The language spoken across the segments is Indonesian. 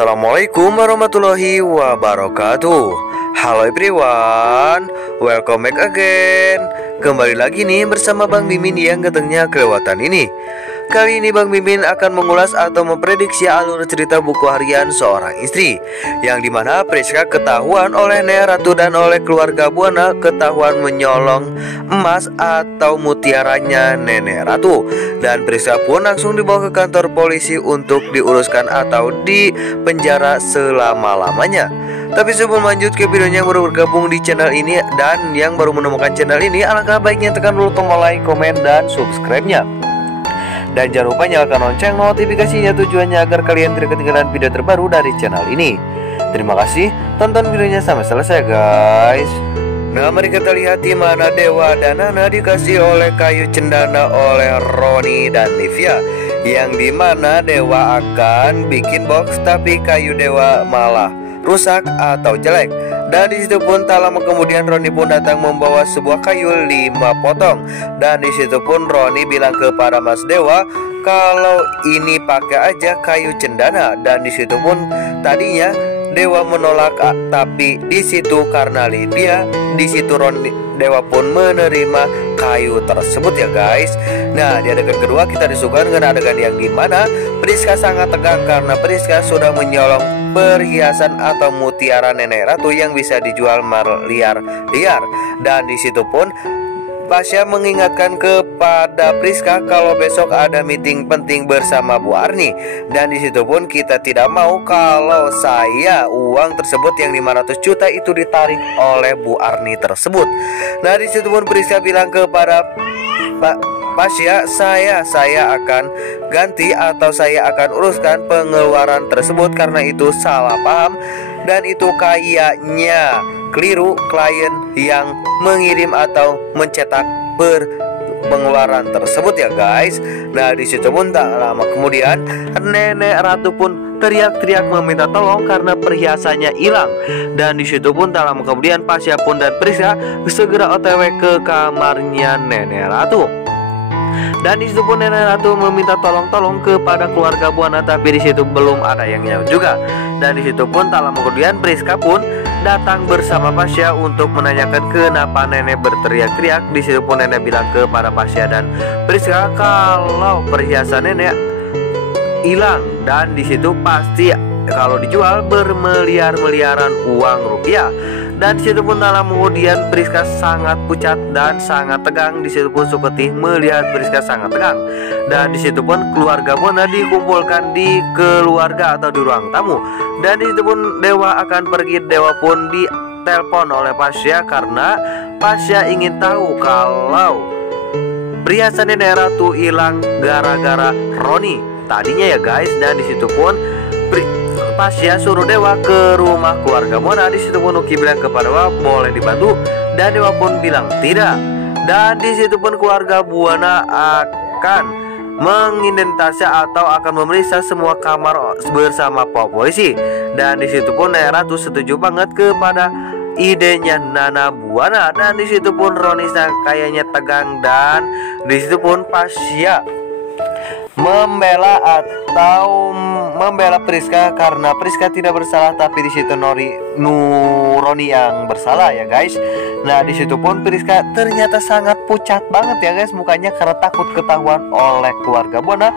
Assalamualaikum warahmatullahi wabarakatuh. Halo everyone, welcome back again. Kembali lagi nih bersama Bang Mimin yang katanya kelewatan ini. Kali ini Bang Mimin akan mengulas atau memprediksi alur cerita buku harian seorang istri, yang dimana Priska ketahuan oleh Nenek Ratu dan oleh keluarga Buana ketahuan menyolong emas atau mutiaranya Nenek Ratu. Dan Priska pun langsung dibawa ke kantor polisi untuk diuruskan atau dipenjara selama-lamanya. Tapi sebelum lanjut ke videonya yang baru bergabung di channel ini dan yang baru menemukan channel ini, alangkah baiknya tekan dulu tombol like, komen, dan subscribe-nya. Dan jangan lupa nyalakan lonceng notifikasinya, tujuannya agar kalian tidak ketinggalan video terbaru dari channel ini. Terima kasih, tonton videonya sampai selesai guys. Nah, mari kita lihat di mana Dewa dan Nana dikasih oleh kayu cendana oleh Roni dan Livia, yang dimana Dewa akan bikin box tapi kayu Dewa malah rusak atau jelek. Dan disitu pun tak lama kemudian Roni pun datang membawa sebuah kayu 5 potong. Dan disitu pun Roni bilang kepada Mas Dewa kalau ini pakai aja kayu cendana. Dan disitu pun tadinya Dewa menolak, tapi disitu karena Livia, disitu Dewa pun menerima kayu tersebut ya guys. Nah, di adegan kedua kita disuguhkan dengan adegan yang dimana Priska sangat tegang karena Priska sudah menyolong perhiasan atau mutiara Nenek Ratu yang bisa dijual berliar-liar. Dan disitu pun Pasha mengingatkan kepada Priska kalau besok ada meeting penting bersama Bu Arni. Dan disitu pun kita tidak mau kalau uang tersebut yang 500 juta itu ditarik oleh Bu Arni tersebut. Nah, disitu pun Priska bilang kepada Pasha, saya akan ganti atau saya akan uruskan pengeluaran tersebut karena itu salah paham dan itu kayaknya keliru klien yang mengirim atau mencetak pengeluaran tersebut ya guys. Nah, disitu pun tak lama kemudian Nenek Ratu pun teriak-teriak meminta tolong karena perhiasannya hilang. Dan disitu pun tak lama kemudian Pasha pun dan Priska segera OTW ke kamarnya Nenek Ratu. Dan disitu pun Nenek Ratu meminta tolong kepada keluarga Buana, tapi disitu belum ada yang nyaut juga. Dan disitu pun tak lama kemudian Priska pun datang bersama Pasha untuk menanyakan kenapa Nenek berteriak-teriak. Disitu pun Nenek bilang kepada Pasha dan Priska kalau perhiasan Nenek hilang, dan disitu pasti kalau dijual bermiliar-miliaran uang rupiah. Dan disitu pun tak lama kemudian Priska sangat pucat dan sangat tegang. Disitu pun Suketi melihat Priska sangat tegang. Dan disitu pun keluarga Buana dikumpulkan di keluarga atau di ruang tamu. Dan disitu pun Dewa akan pergi. Dewa pun ditelepon oleh Pasha karena Pasha ingin tahu kalau perhiasan Nenek Ratu hilang gara-gara Roni tadinya ya guys. Dan disitu pun Pasha suruh Dewa ke rumah keluarga Buana. Disitu pun Uki bilang kepada Dewa boleh dibantu, dan Dewa pun bilang tidak. Dan disitu pun keluarga Buana akan mengidentifikasi atau akan memeriksa semua kamar bersama Pak Polisi. Dan disitu pun Nenek Ratu setuju banget kepada idenya Nana Buana. Dan disitu pun Roni kayaknya tegang, dan disitu pun Pasha membela Priska karena Priska tidak bersalah, tapi di situ Roni yang bersalah ya guys. Nah, di situ pun Priska ternyata sangat pucat banget ya guys mukanya karena takut ketahuan oleh keluarga Buana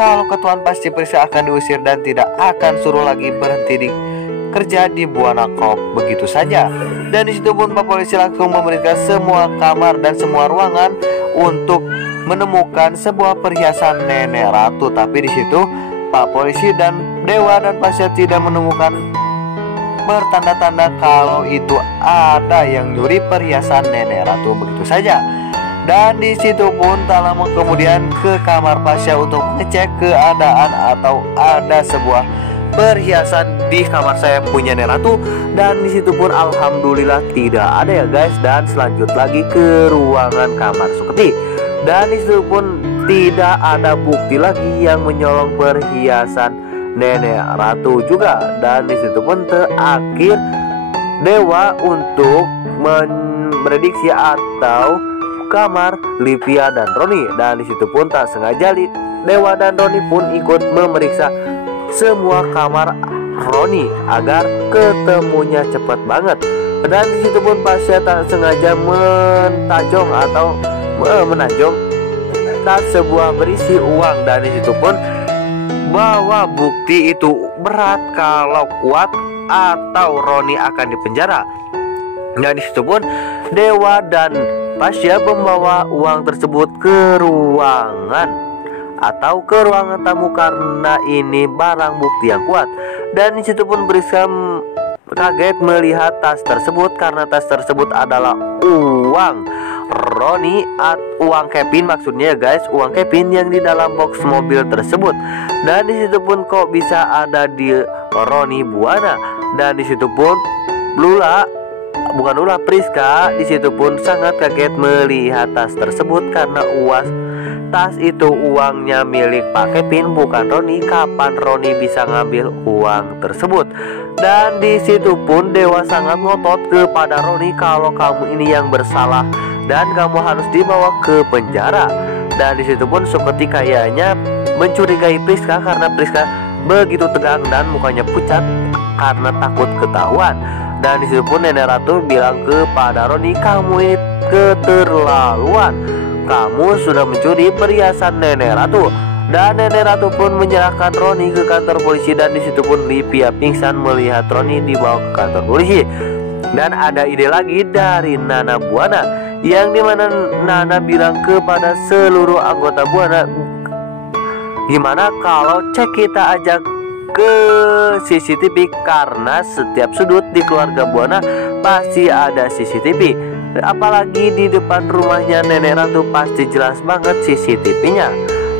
kalau ketahuan pasti Priska akan diusir dan tidak akan suruh lagi berhenti di kerja di Buana Corp begitu saja. Dan di situ pun Pak Polisi langsung memeriksa semua kamar dan semua ruangan untuk menemukan sebuah perhiasan Nenek Ratu, tapi di situ Pak Polisi dan Dewa dan Pasha tidak menemukan bertanda-tanda kalau itu ada yang nyuri perhiasan Nenek Ratu begitu saja. Dan di situ pun tak lama kemudian ke kamar Pasha untuk ngecek keadaan atau ada sebuah perhiasan di kamar saya punya Nenek Ratu. Dan di situ pun alhamdulillah tidak ada ya guys. Dan selanjut lagi ke ruangan kamar Suketi. Dan disitu pun tidak ada bukti lagi yang menyolong perhiasan Nenek Ratu juga. Dan disitu pun terakhir Dewa untuk memprediksi atau kamar Livia dan Roni. Dan disitu pun tak sengaja Dewa dan Roni pun ikut memeriksa semua kamar Roni agar ketemunya cepat banget. Dan disitu pun Pasha tak sengaja mentajong atau menanjong tas sebuah berisi uang, dan disitu pun bahwa bukti itu berat, kalau kuat atau Roni akan dipenjara. Dan disitu pun Dewa dan Pasha membawa uang tersebut ke ruangan atau ke ruangan tamu karena ini barang bukti yang kuat. Dan disitu pun Priska kaget melihat tas tersebut karena tas tersebut adalah uang Roni, uang Kevin maksudnya guys, uang Kevin yang di dalam box mobil tersebut. Dan disitu pun kok bisa ada di Roni Buana. Dan disitu pun Priska disitu pun sangat kaget melihat tas tersebut karena tas itu uangnya milik Pak Kevin, bukan Roni. Kapan Roni bisa ngambil uang tersebut? Dan disitu pun Dewa sangat ngotot kepada Roni kalau kamu ini yang bersalah dan kamu harus dibawa ke penjara. Dan disitu pun seperti kayaknya mencurigai Priska karena Priska begitu tegang dan mukanya pucat karena takut ketahuan. Dan disitu pun Nenek Ratu bilang kepada Roni, kamu ini keterlaluan, kamu sudah mencuri perhiasan Nenek Ratu. Dan Nenek Ratu pun menyerahkan Roni ke kantor polisi. Dan disitu pun Livia pingsan melihat Roni dibawa ke kantor polisi. Dan ada ide lagi dari Nana Buana, yang dimana Nana bilang kepada seluruh anggota Buana, gimana kalau cek kita ajak ke CCTV, karena setiap sudut di keluarga Buana pasti ada CCTV. Apalagi di depan rumahnya Nenek Ratu pasti jelas banget CCTV-nya.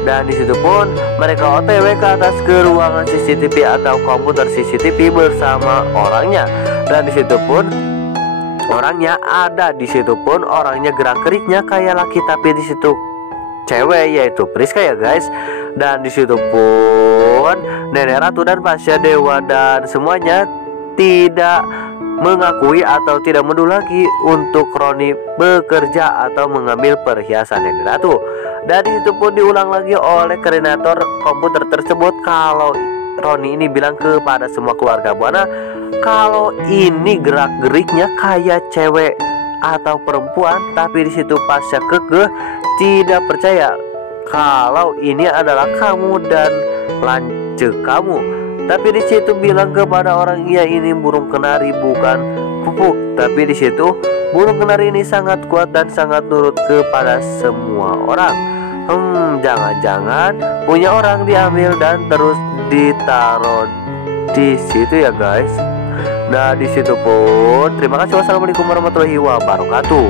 Dan disitu pun mereka OTW ke atas ke ruangan CCTV atau komputer CCTV bersama orangnya. Dan disitu pun orangnya ada, disitu pun orangnya gerak-geriknya kayak laki tapi disitu cewek, yaitu Priska ya guys. Dan disitu pun Nenek Ratu dan Pasha, Dewa dan semuanya tidak mengakui atau tidak peduli lagi untuk Roni bekerja atau mengambil perhiasan Nenek Ratu. Dan disitu pun diulang lagi oleh koordinator komputer tersebut kalau Roni ini bilang kepada semua keluarga Buana kalau ini gerak-geriknya kayak cewek atau perempuan, tapi disitu Pasha kekeh tidak percaya kalau ini adalah kamu dan lance kamu. Tapi di situ bilang kepada orang, ya ini burung kenari bukan pupuk. Tapi di situ burung kenari ini sangat kuat dan sangat nurut kepada semua orang. Jangan-jangan punya orang diambil dan terus ditaruh di situ ya guys. Nah di situ pun terima kasih. Wassalamualaikum warahmatullahi wabarakatuh.